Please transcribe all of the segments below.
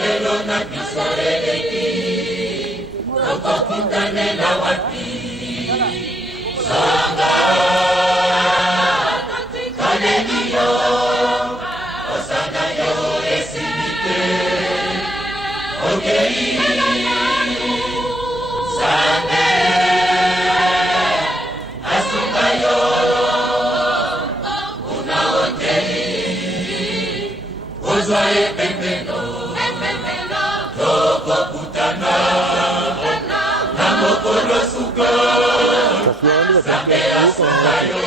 lelo na biso eleki tokokutanela wapi sanga kaleli yo osana yo esili te okei sange asunga yo una okei ozwa epembelo tokokutana na mokolo suka Zambe asunga yo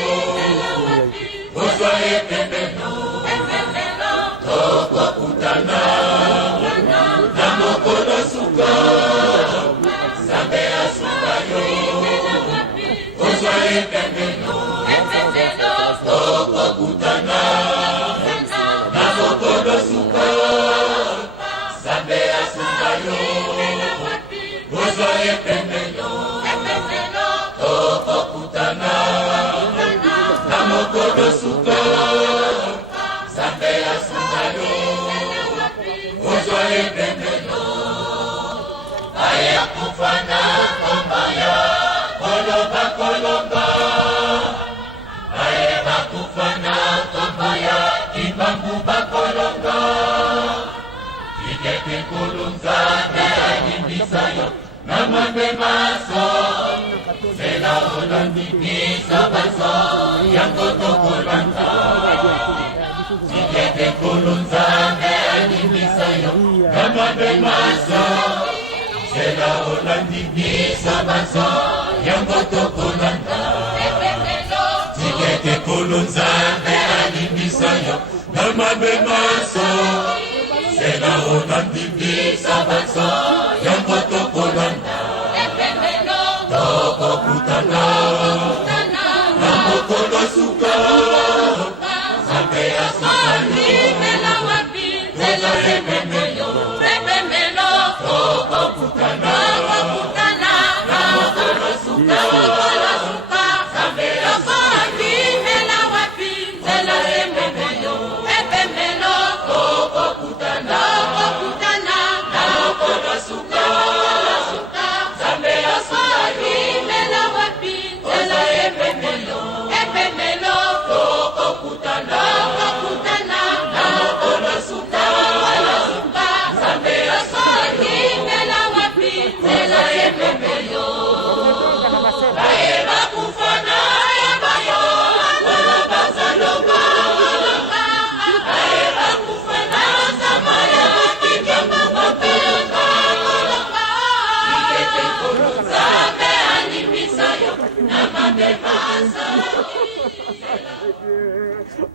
ozwa epembelo tokokutana na mokolo suka Zambe asunga yo ozwa epembelo tokokutana na mokolo suka Zambe asunga yo ozwa epembelo tokokutana na mokolo suka Zambe asunga yo ozwa epembelo aya kufana kombaya koloba koloba aya bakufana kombaya ibambu bakolonga ikeke kulunza nayalimbisa yo namambe maso Sela Holandi bisa baso yango tokolanda Ikete kulunza nayali bisa yo namambe maso Sela Holandi bisa baso yango tokolanda Ikete kulunza nayali bisa yo namambe maso Sela Holandi bisa baso yango tokolanda Tokokutana na mokolo suka Zambe asunga yo Tokokutana na mokolo suka Zambe asunga yo Tokokutana na mokolo suka Zambe asunga yo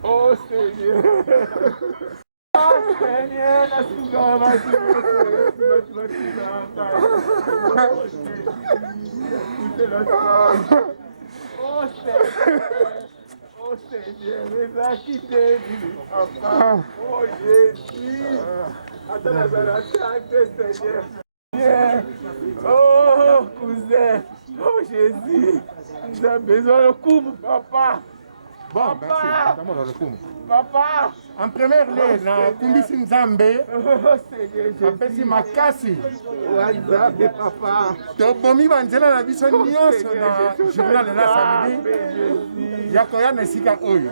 Oh Seigneur, oh Seigneur, la sougama, oh Seigneur, mais va quitter, papa, oh Jésus, attends la Seigneur. Oh cousin, oh Jésus, nous avons besoin de coup, papa. Bon, merci. D'abord, le coup. Papa. En première lieu, na kumbisi Nzambe, apesi makasi. Nzambe, papa. Tobomi banzela na biso nyonso na journal la samedi. Yakoya na esika oyo.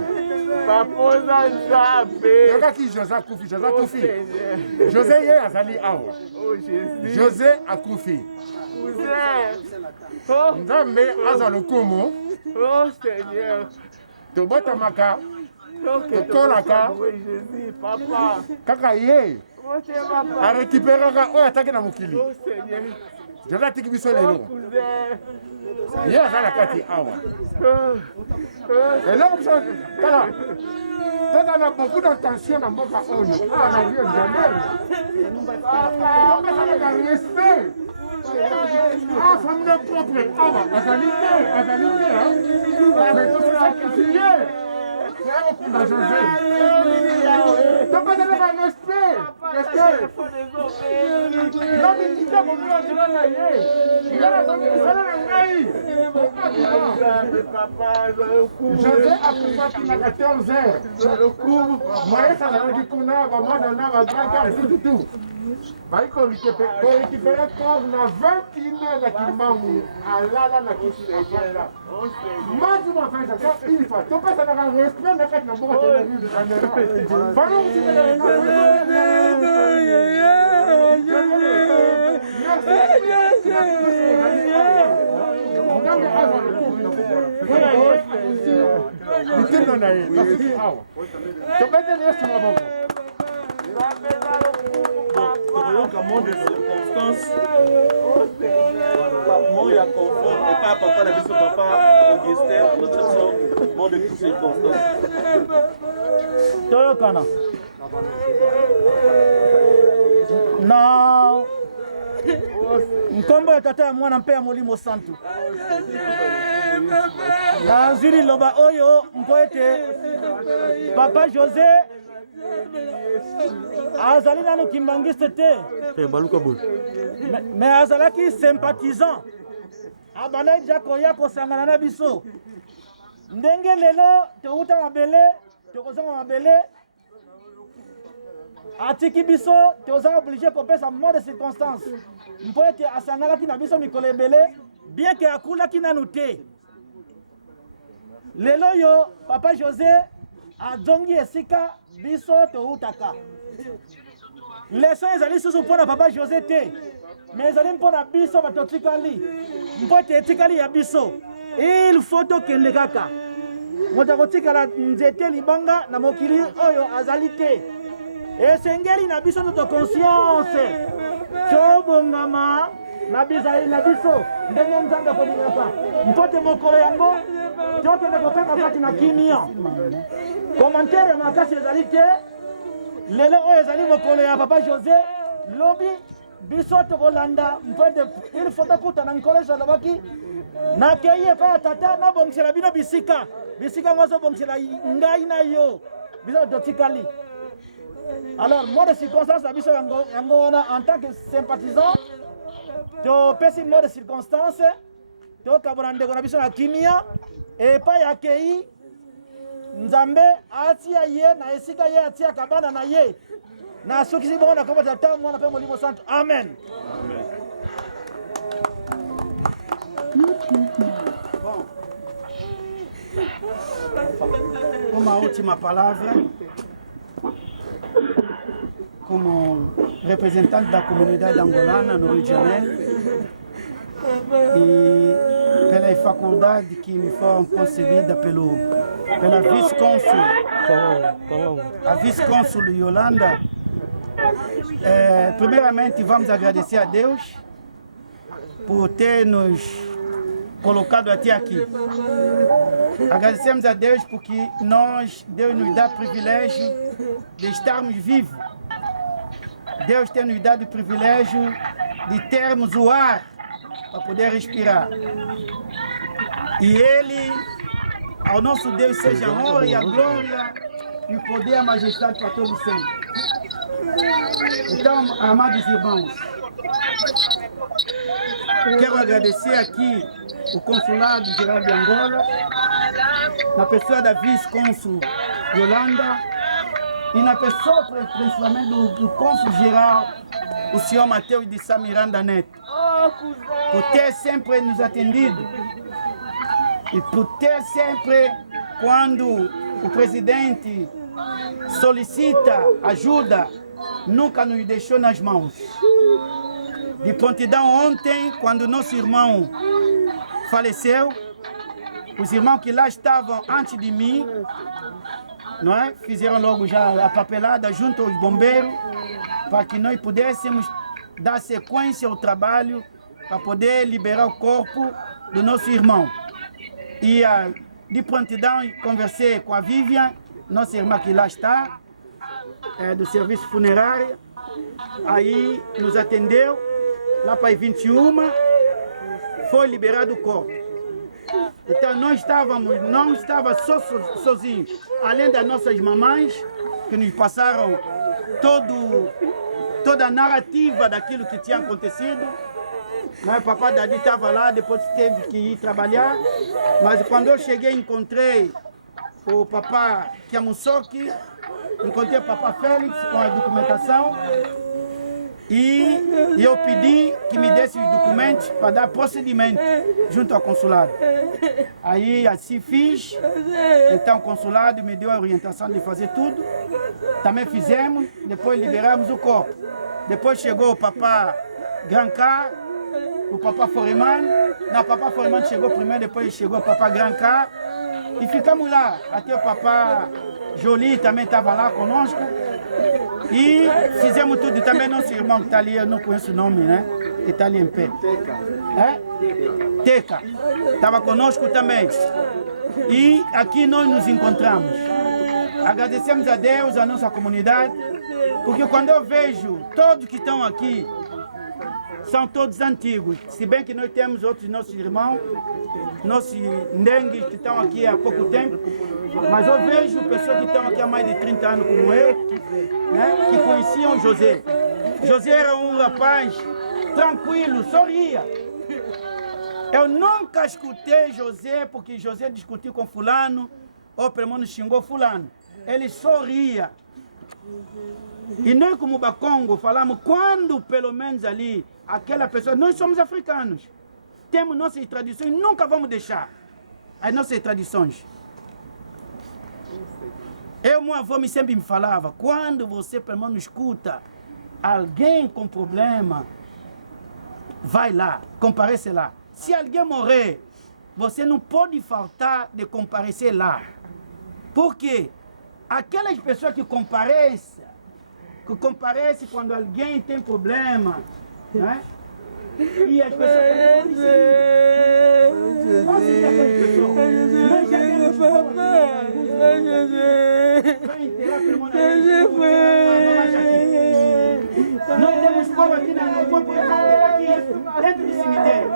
Papa Nzambe. Yokaki José akufi. José ye azali awa. José akufi. Nzambe aza lokumu. Oh Seigneur. Tobotamaka. Tokolaka. Kaka ye. A récupérera oyo ataki na mokili. José atiki biso lelo. Ye aza na kati awa. Eloko biso tala. Toza na beaucoup d'attention na mboka oyo. Awa na Rio de Janeiro. Topesaka respect. Ah, famille propre. Awa azali te. Mais tout c'est sacrifié. C'est okunda José. Topesaka respect. Nobikita komona nzela na ye. Ngana zongi misala na ngai. José akufaki na 14 heures. Moïse azalaki kuna bamwana na bagrandeur tout. vai récupérer corps na 21 na Kimbangu, alala na Kisafala. Mas uma vez aqui, il faut. Tu pensa na respect na fête na boca de Rio de Janeiro. Falou que Nintendo na yeye, basi hawa. Tobete nesi maboko. Donc, à mon de circonstances, mon il y a confort, et pas papa, la vie papa, Augustin, notre chanson, mon de toutes circonstances. Toyokana. Non. Nkombo ya tata ya mwana mpe ya molimo santu. Na nzuri loba oyo mpo ete papa José azali nanu kimbangiste te. Mais azalaki sympathisant. Abanda ja koya kosangana na biso. Ndenge lelo teuta mabele, tokozanga mabele. Atiki biso, tozanga obligé kopesa mot de circonstance. Mpo ete asangalaki na biso mikolo ebele, bien ke akulaki nanu te. Lelo yo, papa José azongi esika biso toutaka. Leso ezali susu mpona papa José te, mais ezali mpona biso batotikali. Mpo ete etikali ya biso, il faut tokende kaka. Moto akotikala nzete libanga na mokili oyo azali te. Esengeli na biso notre conscience. Chobongama na bizali na biso ndenge nzanga podingaka. Mpote mokolo yango tokende kopeka kati na kimia. Commentaire makasi ezali te. Lelo oyo ezali mokolo ya papa José lobi biso tokolanda mpote il faut takuta na nkolo shalabaki na keye pa tata na bongsela bino bisika. Bisika ngozo bongsela ngai na yo. Biso dotikali. Alors, moi de circonstance, en tant que sympathisant, tu pèses mot de circonstance, tu as na kimia, et pas yakei, Nzambe, atia ye, na esika ye, atia kabana na ye. Na sukisi bon na komata ta moi na pe molimo santo. Amen. Uma última palavra. Como representante da comunidade angolana no Rio de Janeiro e pela faculdade que me foram concedida pela vice-cônsul, a vice-cônsul Yolanda. Primeiramente vamos agradecer a Deus por ter nos colocado até aqui. Agradecemos a Deus porque Deus nos dá o privilégio de estarmos vivos. Deus tem nos dado o privilégio de termos o ar para poder respirar. E Ele, ao nosso Deus, seja a honra e a glória e o poder e a majestade para todos sempre. Então, amados irmãos, quero agradecer aqui o Consulado Geral de Angola, na pessoa da vice-cônsul Yolanda, e na pessoa principalmente do cônsul geral, o senhor Mateus de Samiranda Neto, por ter sempre nos atendido e por ter sempre, quando o presidente solicita ajuda, nunca nos deixou nas mãos. De prontidão ontem, quando nosso irmão faleceu, os irmãos que lá estavam antes de mim, não é? Fizeram logo já a papelada junto aos bombeiros para que nós pudéssemos dar sequência ao trabalho para poder liberar o corpo do nosso irmão. E de prontidão conversei com a Vivian, nossa irmã que lá está, do serviço funerário, aí nos atendeu, lá para as 21, foi liberado o corpo. Então não estava sozinhos, além das nossas mamães que nos passaram toda a narrativa daquilo que tinha acontecido. Mas papai Dadi estava lá, depois teve que ir trabalhar, mas quando eu cheguei encontrei o papá Kiamusoki, encontrei o papá Félix com a documentação E eu pedi que me desse os documentos para dar procedimento junto ao consulado. Aí assim fiz, então o consulado me deu a orientação de fazer tudo. Também fizemos, depois liberamos o corpo. Depois chegou o papá Grancar, o papá Foreman. Não, o papá Foreman chegou primeiro, depois chegou o papá Grancar. E ficamos lá, até o papá Jolie também estava lá conosco. E fizemos tudo. Também nosso irmão que está ali, eu não conheço o nome, né? Que está ali em pé. Teca. Estava conosco também. E aqui nós nos encontramos. Agradecemos a Deus, a nossa comunidade, porque quando eu vejo todos que estão aqui, são todos antigos. Se bem que nós temos outros nossos irmãos, nossos ndengues que estão aqui há pouco tempo, mas eu vejo pessoas que estão aqui há mais de 30 anos como eu, né, que conheciam José. José era um rapaz tranquilo, sorria. Eu nunca escutei José porque José discutiu com fulano, ou pelo menos xingou fulano. Ele sorria. E nós como Bakongo falamos, quando pelo menos ali, aquela pessoa, nós somos africanos, temos nossas tradições, nunca vamos deixar as nossas tradições. Meu avô sempre me falava, quando você pelo menos escuta alguém com problema, vai lá, comparece lá. Se alguém morrer, você não pode faltar de comparecer lá. Por quê? Aquelas pessoas que comparecem quando alguém tem problema, né? E as pessoas nós temos fogo aqui dentro do cemitério.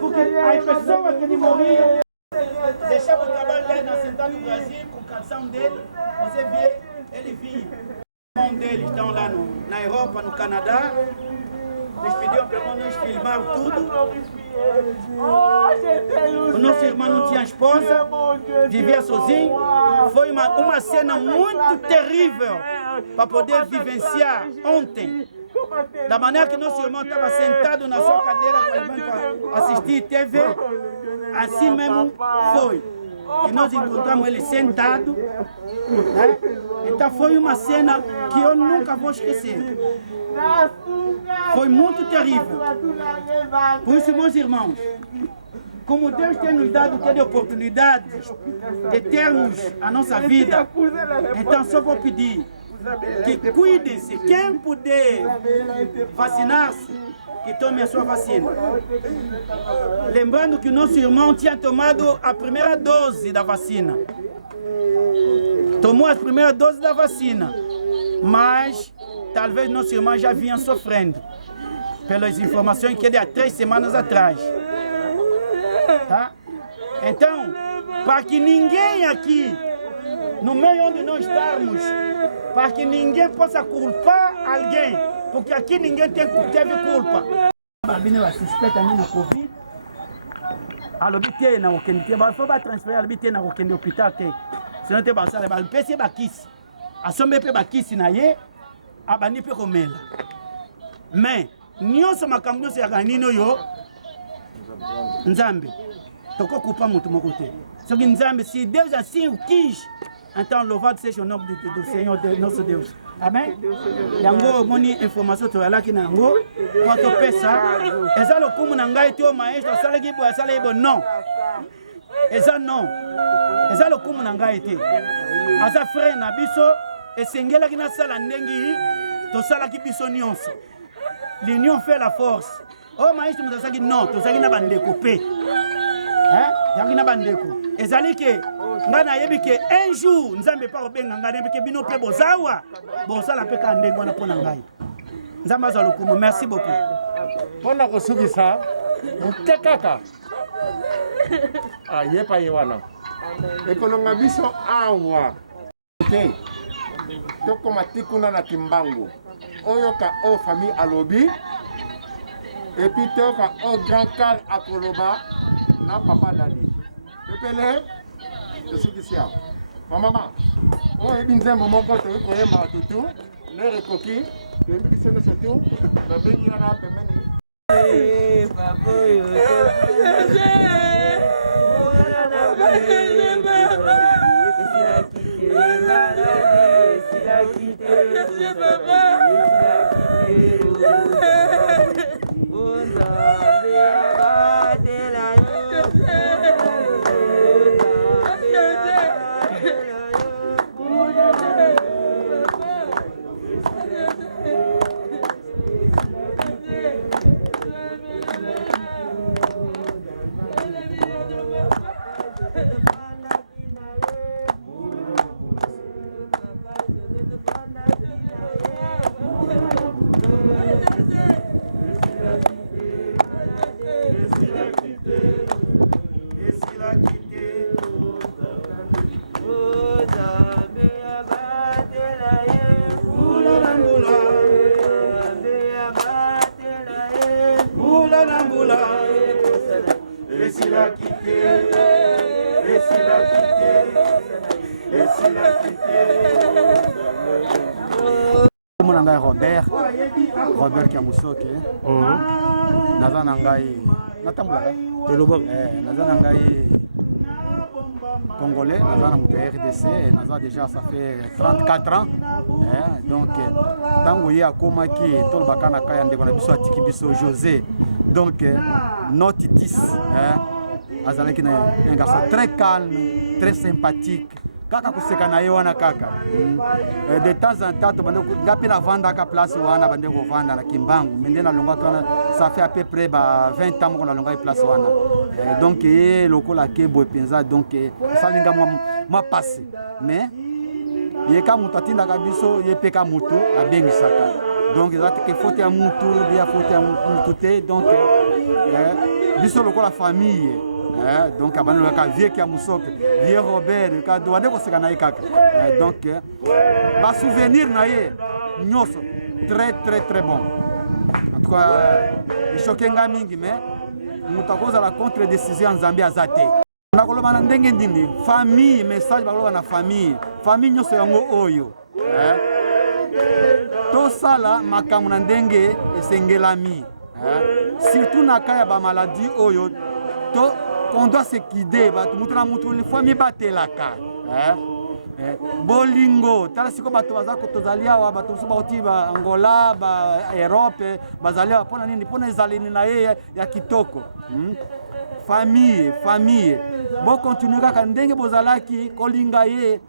Porque as pessoas que morriam deixavam o trabalho lá na Central do Brasil com o calção dele. Você vê, ele vinha. Um deles estão lá na Europa, no Canadá. Eles pediram para nós filmar tudo. O nosso irmão não tinha esposa, vivia sozinho. Foi uma cena muito terrível para poder vivenciar ontem. Da maneira que nosso irmão estava sentado na sua cadeira para assistir TV, assim mesmo foi. E nós encontramos ele sentado, né? Então foi uma cena que eu nunca vou esquecer. Foi muito terrível. Por isso, meus irmãos, como Deus tem nos dado toda oportunidade de termos a nossa vida, então só vou pedir que cuidem-se, quem puder vacinar-se, que tome a sua vacina. Lembrando que o nosso irmão tinha tomado a primeira dose da vacina. Tomou a primeira dose da vacina, mas talvez nosso irmão já vinha sofrendo, pelas informações que ele há 3 semanas atrás. Tá? Então, para que ninguém aqui, no meio onde nós estamos, para que ninguém possa culpar alguém, porque aqui ninguém teve culpa. A menina suspeita na Covid. Alors, bité na okende, faut pas transférer bité na okende hôpital te. Sinon te basala ba pesi ba kisi. Asombe pe ba kisi na ye, abani pe komela. Mais nyonso makambo nyonso ya kanino yo Nzambe. Toko kupa mutu moko te. Soki Nzambe si Deus assim o quis, então louvado seja o nome do Senhor de nosso Deus. Amen. Yango moni information to alaki na yango kwato pesa eza lokumu na ngai te o maestro asala ki bo asala ibo non. Eza non. Eza lokumu na ngai te. Asa frère na biso esengela ki na sala ndengi to sala ki biso nyonso. L'union fait la force. Oh maestro mutasaki non, to saki na bandeko pe. Yangi na bandeko. Ezali ke ngana yebi ke un jour Nzambe pa obenga ngana yebi ke bino pe bozawa bosala pe ka ndengo na pona ngai. Nzambe azalo kumu, merci beaucoup. Pona kosukisa mutekaka yepa yewana ekononga biso awa te tokoma tikuna na Kimbangu oyoka o famille alobi epi toka o grand car akoloba na papa dadi epele tosukisi awa mamama oyo ebi nzembo moko toyikoyemba tutu l'air est coquille. Le mec qui s'est surtout, la belle il a pemeni. Robert Kiamusoke. Naza nangai natambula. Naza nangai congolais, naza na mutu RDC et naza déjà ça fait 34 ans. Donc tango ye akomaki tolbaka na kaya ndeko na biso atiki biso José. Donc notre 10 azalaki na un garçon très calme, très sympathique. Kaka kuseka na ye wana kaka. De temps en temps to bande ngapi na vanda ka place wana bande ko vanda na Kimbangu. Mende na longa tona ça fait à peu près 20 ans qu'on a longa place wana. Donc lokola ke boy penza donc salinga moi passé. Mais ye ka mutatinda ka biso ye peka mutu abengisaka. Donc ezate ke faute ya mutu bien faute ya mutu te donc biso lokola famille. Donc abana le vieux qui a Musoke, vieux Robert, ka doane ko seka na kaka. Donc ba souvenir na ye nyoso très bon. En tout cas, choqué nga mingi mais mutakoza la contre décision en Zambie azate. Na koloba na ndenge ndini famille message ba koloba na famille nyoso yango oyo. To sala makamu na ndenge esengelami. Surtout na kaya ba maladie oyo to on doit se guider, les familles batelaka. Bolingo, tala siko bato bazako tozalia wa bato subauti ba Angola, ba Europe, bazalia pona nini pona ezalini na ye ya kitoko. Famille. Bo continuer kaka ndenge bozalaki kolinga ye.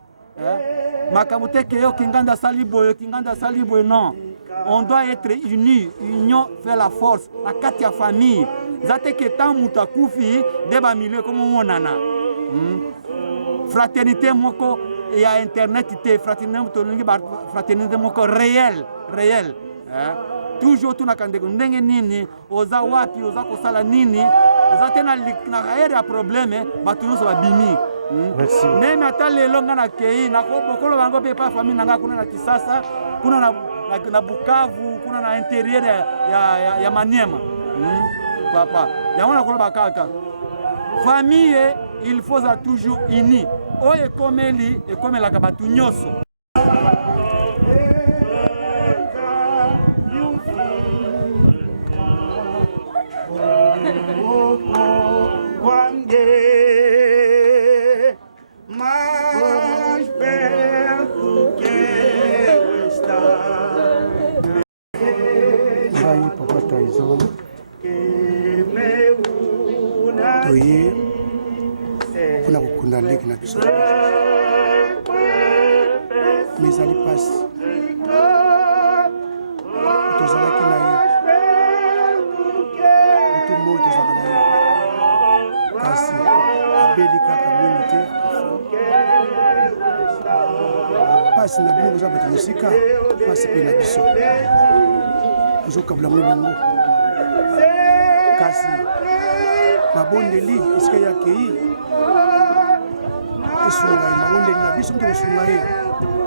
Makabuteke yo kinganda saliboyo non. On doit être unis, union fait la force, la katia famille. Zate que tant mutakufi deba milieu comme on nana. Fraternité moko et à internet fraternité moko réel. Toujours tout na kandeko ndenge nini oza wapi oza kosala nini zate na aire ya problème batu so babimi. Merci. Même ata lelo nga na kei na bokolo bango pe pa famille nanga kuna na Kisasa kuna na Bukavu kuna na intérieur ya Maniema. Papa, yamona koloba kaka. Famille, il faut être toujours unis. Oye komeli et comme la kabatu nyoso. Toye kuna kukunda leki na biso mezali pasi tozalaki na ye otomo tozalaka na ye kasi abeli kaka mini te pasi na bino koza bato mosika pasi mpe na biso tozokabula molongo kasi mabondeli esika ya kei esungai mabondeli na biso mto kosunga ye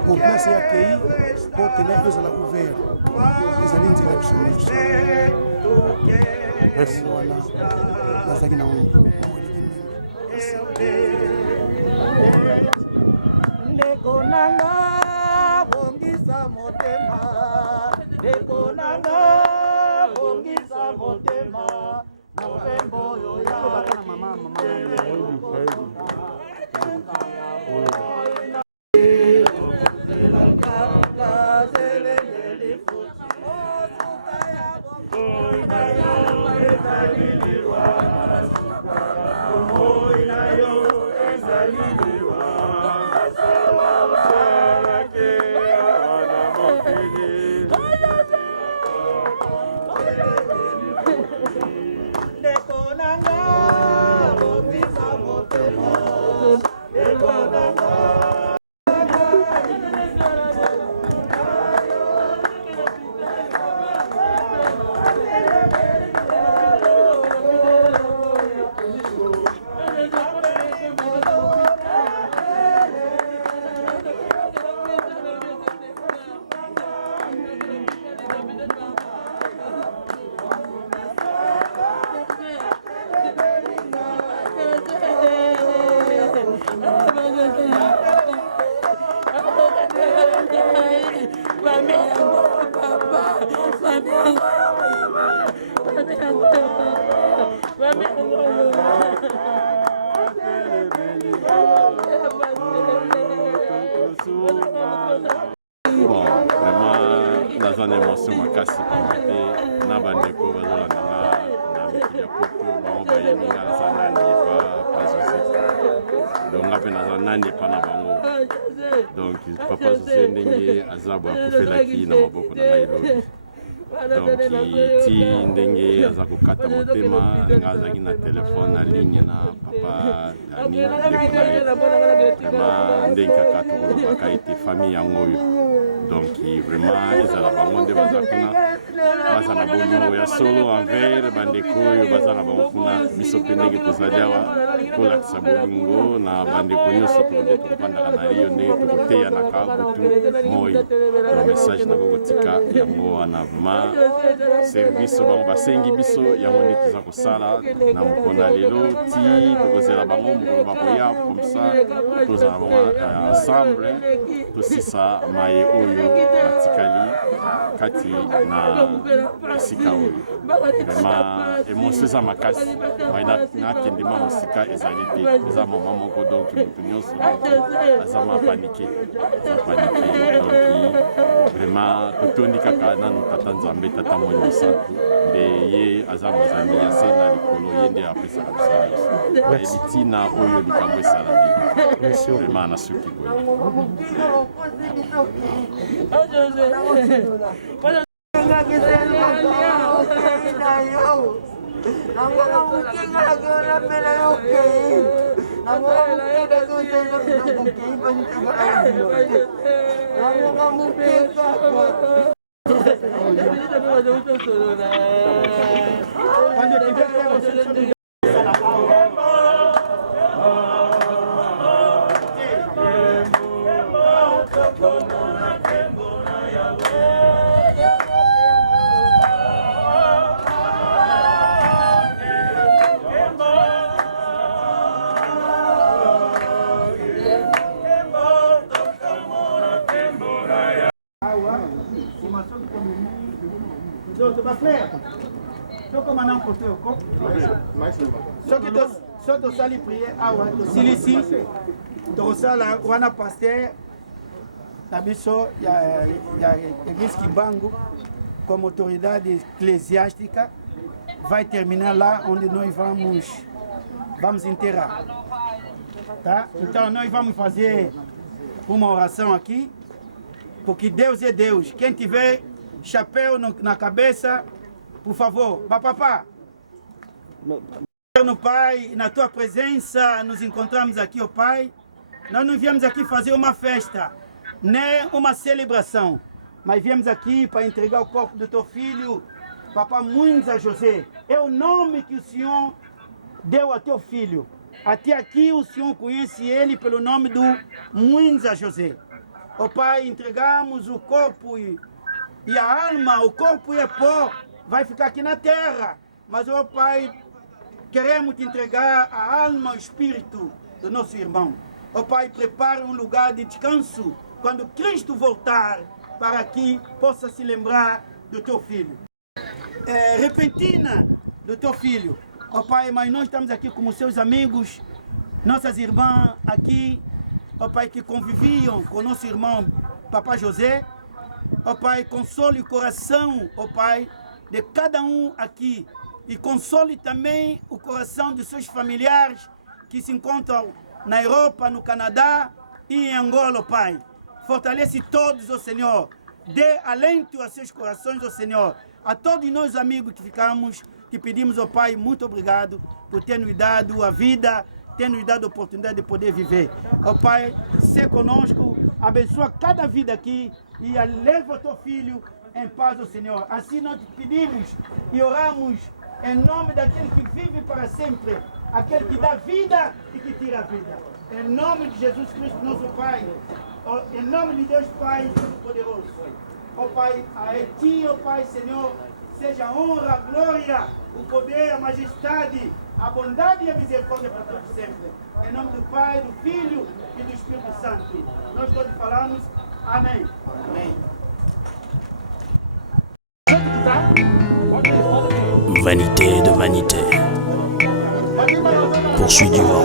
po place ya kei po tena ezala ouvert ezali nzela biso nyonso wana nazalaki na moliki mingi ndeko nanga bongisa motema ndeko nanga bongisa motema mopembo oyo ya mama Bon, vraiment, dans une émotion makasi pamate na bandeko bazolanda na mikili ya poto bango bayemi nga naza nani pa José donc nga mpe naza nani pa na bango donc papa José ndenge aza bo akufelaki na maboko na ngai lobi donc ti ndenge aza kokata motema nga azalaki na telefone na ligne na papa Dani ndeko na ye vraiment ndenge kaka tokolobaka ete famille yango oyo donc vraiment ezala bango nde baza kuna baza na bolingo ya solo envers bandeko oyo baza na bango kuna biso mpe ndenge tozali awa kolakisa bolingo na bandeko nyonso nde tokofandaka na rio ndenge tokoteyanaka butu moi na message nako kotika yango wana vraiment service bango basengi biso yango nde toza kosala na mokolo lelo ti tokozela bango mokolo bakoya comme ça tozala bango ensemble tosisa maye oyo batikali kati na esika oyo vraiment émotion eza makasi nakendema mosika ezali te eza mama moko donc moto nyonso aza mapanike donc vraiment totondi kaka nano tata nzambe tata moni mosantu nde ye aza mozambi ya se na likolo ye nde apesaka biso nyonso nayebi ntina oyo likambo esalami vraiment na suki boye soki tosali priere awa tosilisi tokosala wana paster na biso ya église Kimbangu comme autoridade ecclésiástica vai terminar lá onde nós vamos enterrar, tá? Então nós vamos fazer uma oração aqui, porque Deus é Deus. Quem tiver chapéu na cabeça, por favor, papapá. No Pai, na tua presença, nos encontramos aqui, ó Pai. Nós não viemos aqui fazer uma festa, nem uma celebração, mas viemos aqui para entregar o corpo do teu filho, Papá Munza José. É o nome que o Senhor deu a teu filho. Até aqui o Senhor conhece ele pelo nome do Munza José. Ó Pai, entregamos o corpo e a alma, o corpo é pó, vai ficar aqui na terra. Mas, ó Pai, queremos te entregar a alma e o espírito do nosso irmão. Ó Pai, prepara um lugar de descanso quando Cristo voltar para que possa se lembrar do teu filho. Repentina do teu filho. Ó Pai, mas nós estamos aqui como seus amigos, nossas irmãs aqui, ó Pai, que conviviam com nosso irmão Papá José. Ó Pai, console o coração, ó Pai, de cada um aqui. E console também o coração dos seus familiares que se encontram na Europa, no Canadá e em Angola, ó Pai. Fortalece todos, ó Senhor. Dê alento a seus corações, ó Senhor. A todos nós amigos que ficamos, te pedimos, ó Pai, muito obrigado por ter nos dado a vida, ter nos dado a oportunidade de poder viver. Ó Pai, se conosco, abençoa cada vida aqui e leva o teu filho em paz, ó Senhor. Assim nós te pedimos e oramos em nome daquele que vive para sempre, aquele que dá vida e que tira a vida. Em nome de Jesus Cristo, nosso Pai, em nome de Deus Pai Todo-Poderoso. Ó Pai, a Ti, ó Pai, Senhor, seja a honra, a glória, o poder, a majestade, a bondade e a misericórdia para todos sempre. Em nome do Pai, do Filho e do Espírito Santo. Nós todos falamos, amém. Amém. Vanité de vanité, poursuit du vent.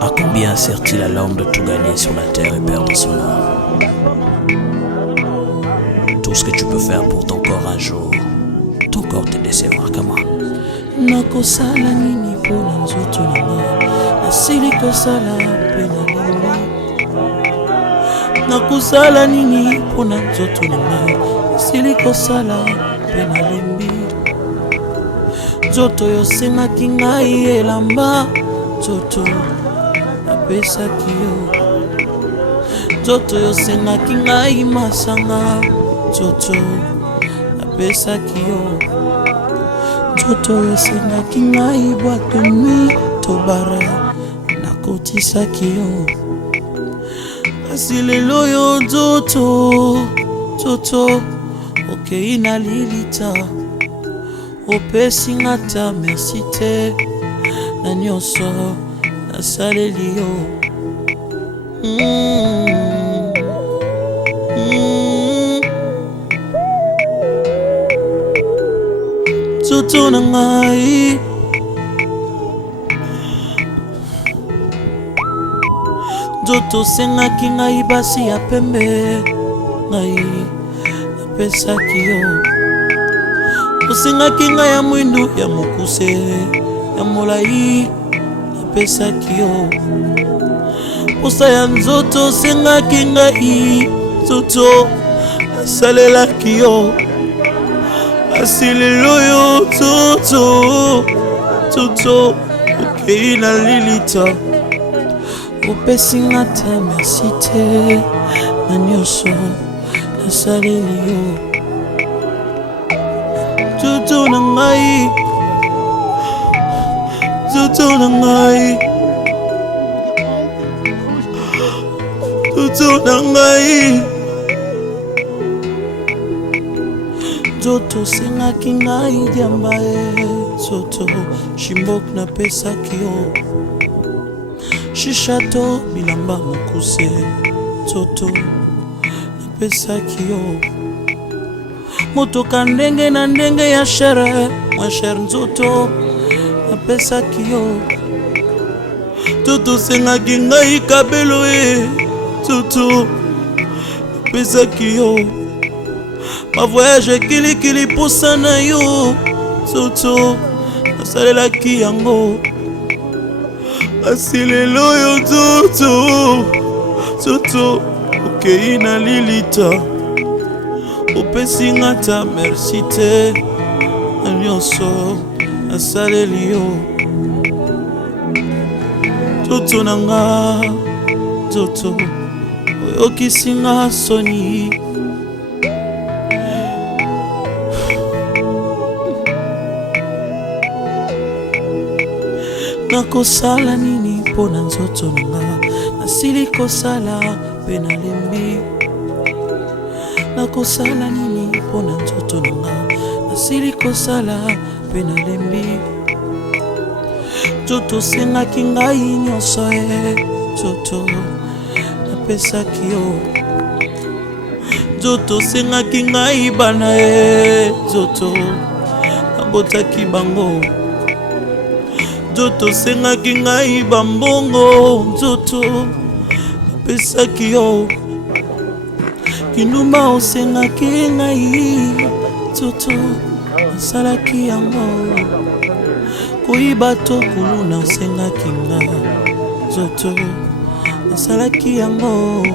À combien sert-il à l'homme de tout gagner sur la terre et perdre son âme? Tout ce que tu peux faire pour ton corps un jour, ton corps te décevra. Comment? Nakosala nini pona nzoto nanga nasili kosala pena lelo nakosala nini pona nzoto nanga nasili kosala pena lembi nzoto yosengaki ngai elamba nzoto napesaki yo nzoto yosengaki ngai masanga nzoto napesaki yo nzoto yosengaki ngai bwato nui tobara nakotisaki yo kasi lelo yo nzoto okei na lilita opesi nga ta merci te na nyonso nasaleli yo nzoto na ngai nzoto osengaki ngai basi ya pembe ngai napesaki yo osengaki ngai ya mwindu ya mokuse ya molai napesaki yo posa ya nzoto osengaki ngai nzoto nasalelaki yo kasi lelo yo nzoto okei na lilita opesi nga ta merci te na nyonso nasaleli yo nzoto na ngai nzoto na ngai nzoto na ngai nzoto osengaki ngai diamba nzoto shimbok napesaki yo shishato bilamba mokuse nzoto napesaki yo motoka ndenge na ndenge ya shere mwa shere nzoto napesaki yo nzoto osengaki ngai kabelo nzoto napesaki yo ma voyage kilikili posa na yo nzoto nasalelaki yango kasi lelo yo nzoto okei na lilita opesi nga ta merci te na nyonso nasaleli yo nzoto na nga nzoto oyokisi nga soni nakosala nini pona nzoto nanga nasili kosala pe nalembi nakosala nini pona nzoto nanga nasili kosala pe nalembi nzoto osengaki ngai nyonso nzoto napesaki yo. Nzoto sengaki ngai bana ye, nzoto nabotaki bango. Nzoto sengaki ngai bambongo, nzoto napesaki yo. Kinuma osengaki ngai, nzoto nasalaki yango. Koyiba to kuluna osengaki ngai, nzoto nasalaki yango.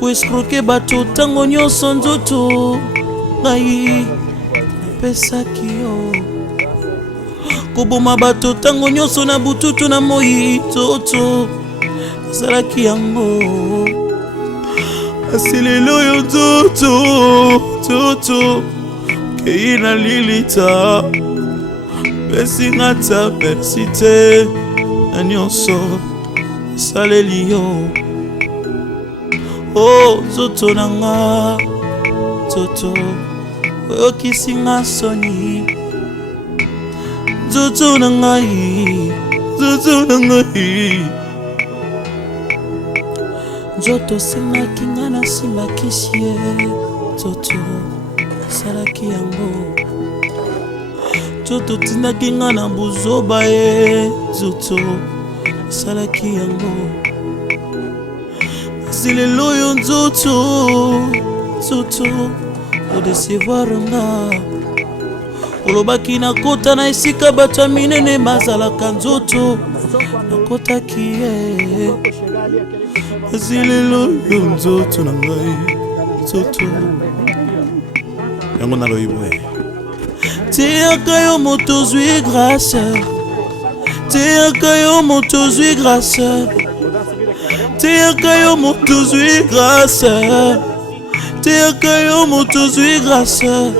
Koescroke bato tango nyonso, nzoto ngai napesaki yo. Koboma bato tango nyonso na bututu na moi, nzoto nasalaki yango. Asilelo yo nzoto kei na lilita. Pesi ngata pesi te na nyonso saleli yo. Oh nzoto nanga, nzoto oyokisi nga soni. Nzoto nangai, nzoto nangai. Nzoto sengaki nga nasimbakisi ye, nzoto nasalaki yango. Nzoto tindaki nga na buzoba ye, nzoto nasalaki yango. Asilelo yo nzoto odecevoir nga. Olobaki nakota na esika bato ya minene bazalaka, nzoto nakotaki ye. Asilelo yo nzoto na ngai, nzoto yango naloyibwe. Teyaka yo moto zwi grâce, teyaka yo moto zwi grâce, teyaka yo moto zwi grâce, teyaka yo moto zwi grâce.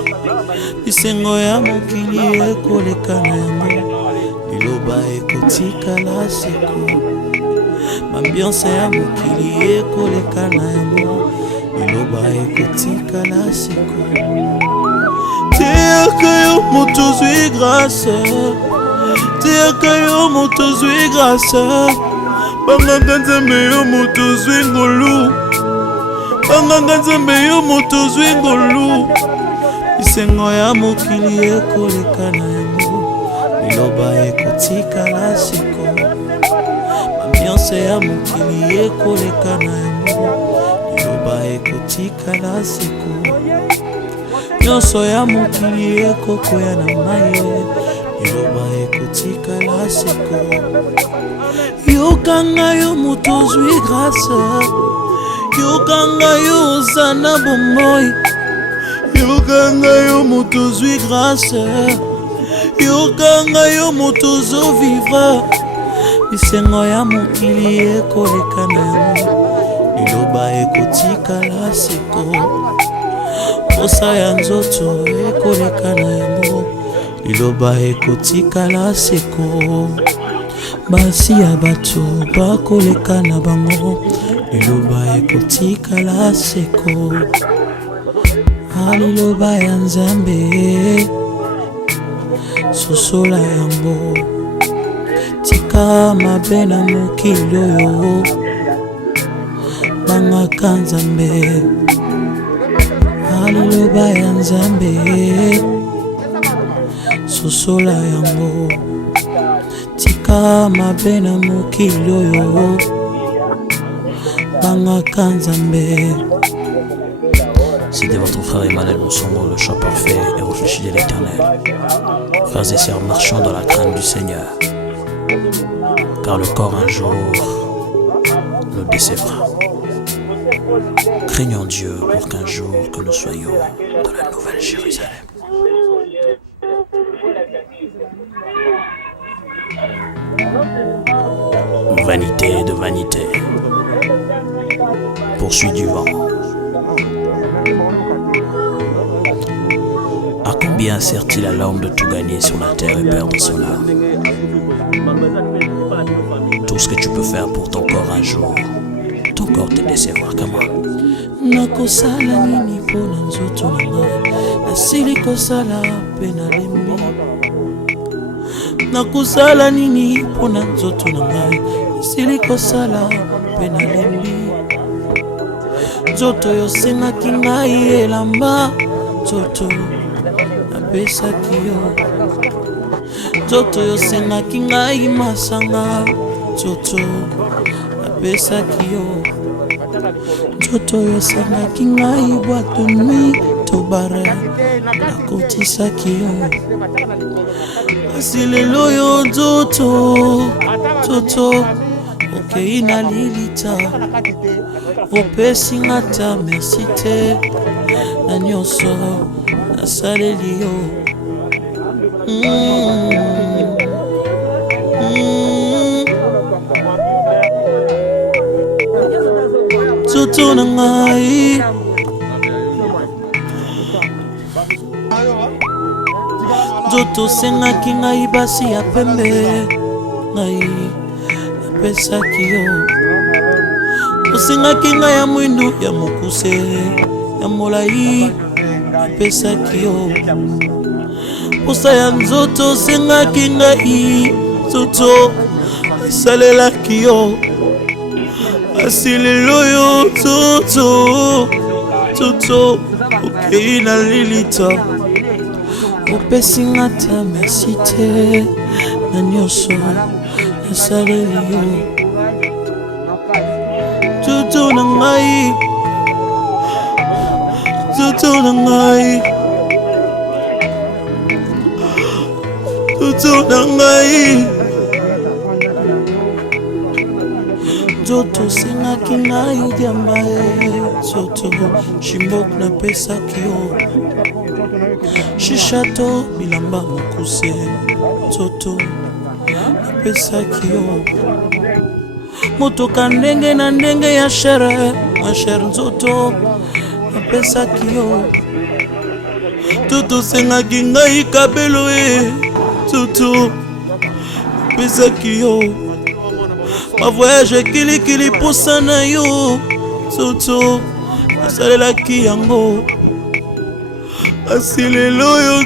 Bisengo ya mokili ekoleka na yango, liloba ekotikala seko. Ambiance ya mokili ekoleka na yango, liloba ekotikala seko. Teyaka yo moto zwi grâce, teyaka yo moto zwi grâce. Banganga nzambe yo moto zwi ngolu, banganga nzambe yo moto zwi ngolu. Bisengo ya mokili ekoleka na yango, liloba ekotikala seko. Ambiance ya mokili ekoleka na yango, liloba ekotikala seko. Nyonso ya mokili ekokoya na maye, liloba ekotikala seko. Yokanga yo moto zwi grâce, yokanga yo ozana bomoi. Yokanga yo moto zwi grâce, yokanga yo moto zo vivre. Bisengo ya mokili ekoleka na yango, liloba ekotikala seko. Posa ya nzoto ekoleka na yango, liloba ekotikala seko. Basi ya bato bakoleka na bango, liloba ekotikala seko. Liloba ya nzambe sosola yango. Tika mabe na mokili oyo, bangaka nzambe. Liloba ya nzambe sosola yango. Tika mabe na mokili oyo, bangaka nzambe. C'était votre frère Emmanuel Moussongo, le chant parfait et réfléchi de l'Éternel. Frères et sœurs, marchons dans la crainte du Seigneur, car le corps un jour nous décevra. Craignons Dieu pour qu'un jour que nous soyons dans la nouvelle Jérusalem. Vanité de vanité, poursuit du vent. À combien sert-il à l'homme de tout gagner sur la terre et perdre son âme? Tout ce que tu peux faire pour ton corps un jour, ton corps te décevra comment? Nakosala nini pona nzoto nanga, nasili kosala pe nalembi. Nakosala nini pona nzoto nanga, nasili kosala pe nalembi. nzoto oyo osengaki ngai elamba nzoto napesaki yo nzoto oyo osengaki ngai masanga nzoto napesaki yo nzoto oyo osengaki ngai bwato nui to bare nakotisaki yo kasi lelo oyo nzoto okei na lilita opesi nga ta merci te na nyonso nasaleli yo nzoto na ngai nzoto osengaki ngai basi ya pembe ngai napesaki yo osengaki ngai ya mwindu ya mokuse ya molai napesaki yo posa ya nzoto osengaki ngai nzoto esalelaki yo kasi lelo yo nzoto okei na lilita opesi nga ta merci te na nyonso nasaleli yo nzoto na ngai nzoto na ngai nzoto na ngai nzoto osengaki ngai diamba nzoto shimbok napesaki yo shishato bilamba mokuse nzoto napesaki yo motoka ndenge na ndenge ya shere nzoto napesaki yo nzoto osengaki ngai kabelo nzoto napesaki yo mavoyage kilikili posa na yo nzoto nasalelaki yango kasi lelo oyo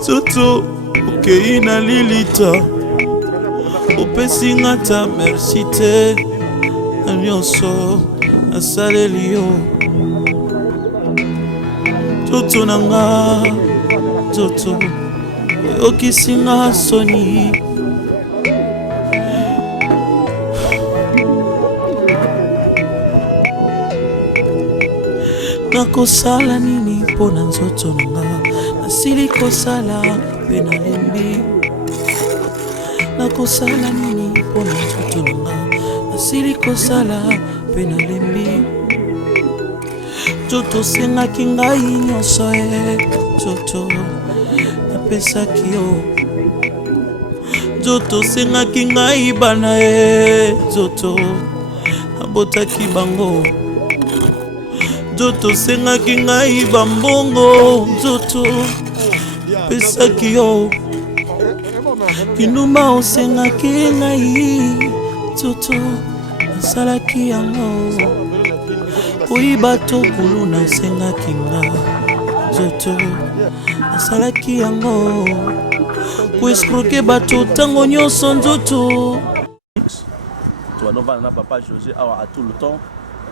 nzoto okei na lilita opesi nga ta merci te na nyonso nasaleli yo nzoto na nga nzoto oyokisi nga soni nakosala nini mpo na nzoto na nga nasili kosala mpe nalembi nakosala nini mpo na nzoto na nga nasili kosala mpe nalembi nzoto osengaki ngai nyonso nzoto napesaki yo nzoto osengaki ngai bana nzoto nabotaki bango nzoto osengaki ngai bambongo nzoto pesaki yo kindumba osengaki ngai nzoto nasalaki yango koyiba to kuluna osengaki nga nzoto nasalaki yango koescroke bato ntango nyonso nzoto toanovana na papa José awa à tout le temps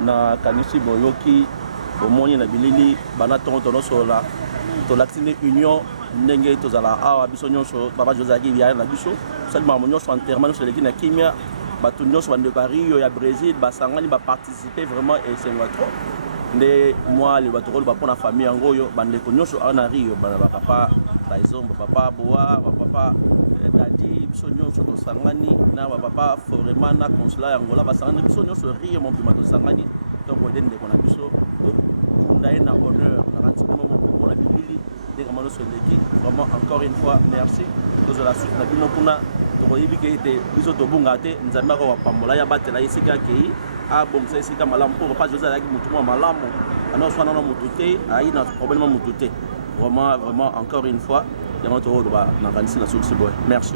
na kanisi boyoki bomoni na bilili bana tongo tonosola tolakisi union ndenge tozala awa biso nyonso papa José aki biya na biso salima mo nyonso enterrement nyonso eleki na kimia bato nyonso bandeko ya Rio ya Brésil basangani baparticipe vraiment esengo trop nde moi le bato koloba mpona famille yango oyo bandeko nyonso awa na Rio bana bapapa Tyson bapapa Boa bapapa Dadi biso nyonso tosangani na bapapa vraiment na consulat yangola basangani biso nyonso Rio mobima tosangani tokoyede ndeko na biso tokunda ye na honneur na rantimemo mokongo na bilili ndenge mano so eleki vraiment encore une fois merci tozala suite na bino kuna tokoyebi ke ete biso tobunga te nzambe akowapambola ya batela esika akei abongisa esika malamu mpo papa José azalaki motu mwa malamu anoswana na motu te ayi na problème ya motu te vraiment encore une fois yango tokoloba na kanisi na solusi boye merci